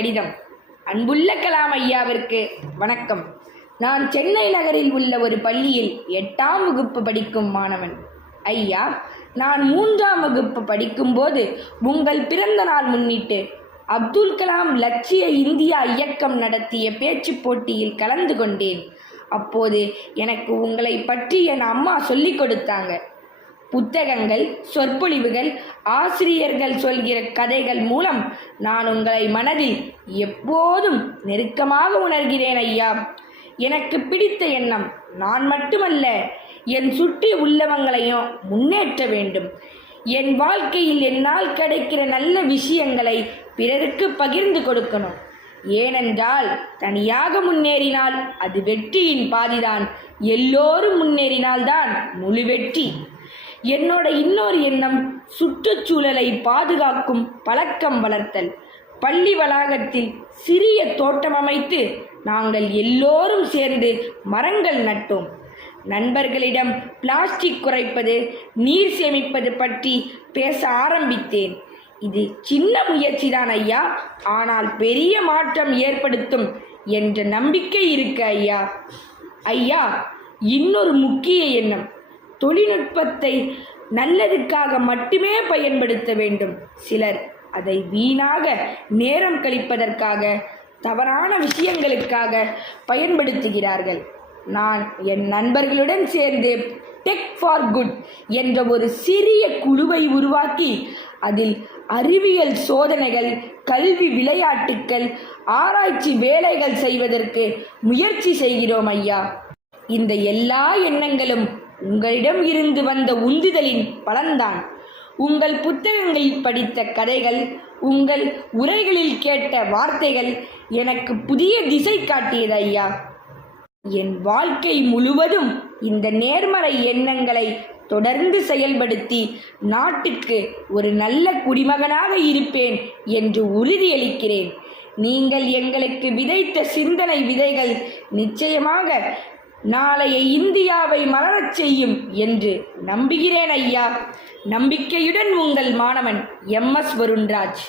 கடிதம். அன்புள்ள கலாம் ஐயாவிற்கு வணக்கம். நான் சென்னை நகரில் உள்ள ஒரு பள்ளியில் 8ஆம் வகுப்பு படிக்கும் மாணவன். ஐயா, நான் 3ஆம் வகுப்பு படிக்கும்போது உங்கள் பிறந்த நாள் முன்னிட்டு அப்துல் கலாம் லட்சிய இந்தியா இயக்கம் நடத்திய பேச்சு போட்டியில் கலந்து கொண்டேன். அப்போது எனக்கு உங்களை பற்றி என் அம்மா சொல்லிக் கொடுத்தாங்க. புத்தகங்கள், சொற்பொழிவுகள், ஆசிரியர்கள் சொல்கிற கதைகள் மூலம் நான் உங்களை மனதில் எப்போதும் நெருக்கமாக உணர்கிறேன் ஐயா. எனக்கு பிடித்த எண்ணம் நான் மட்டுமல்ல, என் சுற்றி உள்ளவங்களையும் முன்னேற்ற வேண்டும். என் வாழ்க்கையில் என்னால் கிடைக்கிற நல்ல விஷயங்களை பிறருக்கு பகிர்ந்து கொடுக்கணும். ஏனென்றால் தனியாக முன்னேறினால் அது வெற்றியின் பாதிதான், எல்லோரும் முன்னேறினால்தான் முழு வெற்றி. என்னோட இன்னொரு எண்ணம் சுற்றுச்சூழலை பாதுகாக்கும் பழக்கம் வளர்த்தல். பள்ளி வளாகத்தில் சிறிய தோட்டம் அமைத்து நாங்கள் எல்லோரும் சேர்ந்து மரங்கள் நட்டோம். நண்பர்களிடம் பிளாஸ்டிக் குறைப்பது, நீர் சேமிப்பது பற்றி பேச ஆரம்பித்தேன். இது சின்ன முயற்சிதான் ஐயா, ஆனால் பெரிய மாற்றம் ஏற்படுத்தும் என்ற நம்பிக்கை இருக்கு ஐயா. ஐயா, இன்னொரு முக்கிய எண்ணம், தொழில்நுட்பத்தை நல்லதுக்காக மட்டுமே பயன்படுத்த வேண்டும். சிலர் அதை வீணாக நேரம் கழிப்பதற்காக, தவறான விஷயங்களுக்காக பயன்படுத்துகிறார்கள். நான் என் நண்பர்களுடன் சேர்ந்து டெக் ஃபார் குட் என்ற ஒரு சிறிய குழுவை உருவாக்கி அதில் அறிவியல் சோதனைகள், கல்வி, விளையாட்டுக்கள், ஆராய்ச்சி வேலைகள் செய்வதற்கு முயற்சி செய்கிறோம் ஐயா. இந்த எல்லா எண்ணங்களும் உங்களிடம் இருந்து வந்த உந்துதலின் பலன்தான். உங்கள் புத்தகங்களில் படித்த கதைகள், உங்கள் உரைகளில் கேட்ட வார்த்தைகள் எனக்கு புதிய திசை காட்டியது ஐயா. என் வாழ்க்கை முழுவதும் இந்த நேர்மறை எண்ணங்களை தொடர்ந்து செயல்படுத்தி நாட்டுக்கு ஒரு நல்ல குடிமகனாக இருப்பேன் என்று உறுதியளிக்கிறேன். நீங்கள் எங்களுக்கு விதைத்த சிந்தனை விதைகள் நிச்சயமாக நாளைய இந்தியாவை மலரச் செய்யும் என்று நம்புகிறேன் ஐயா. நம்பிக்கையுடன் உங்கள் மாணவன் MS வருண்ராஜ்.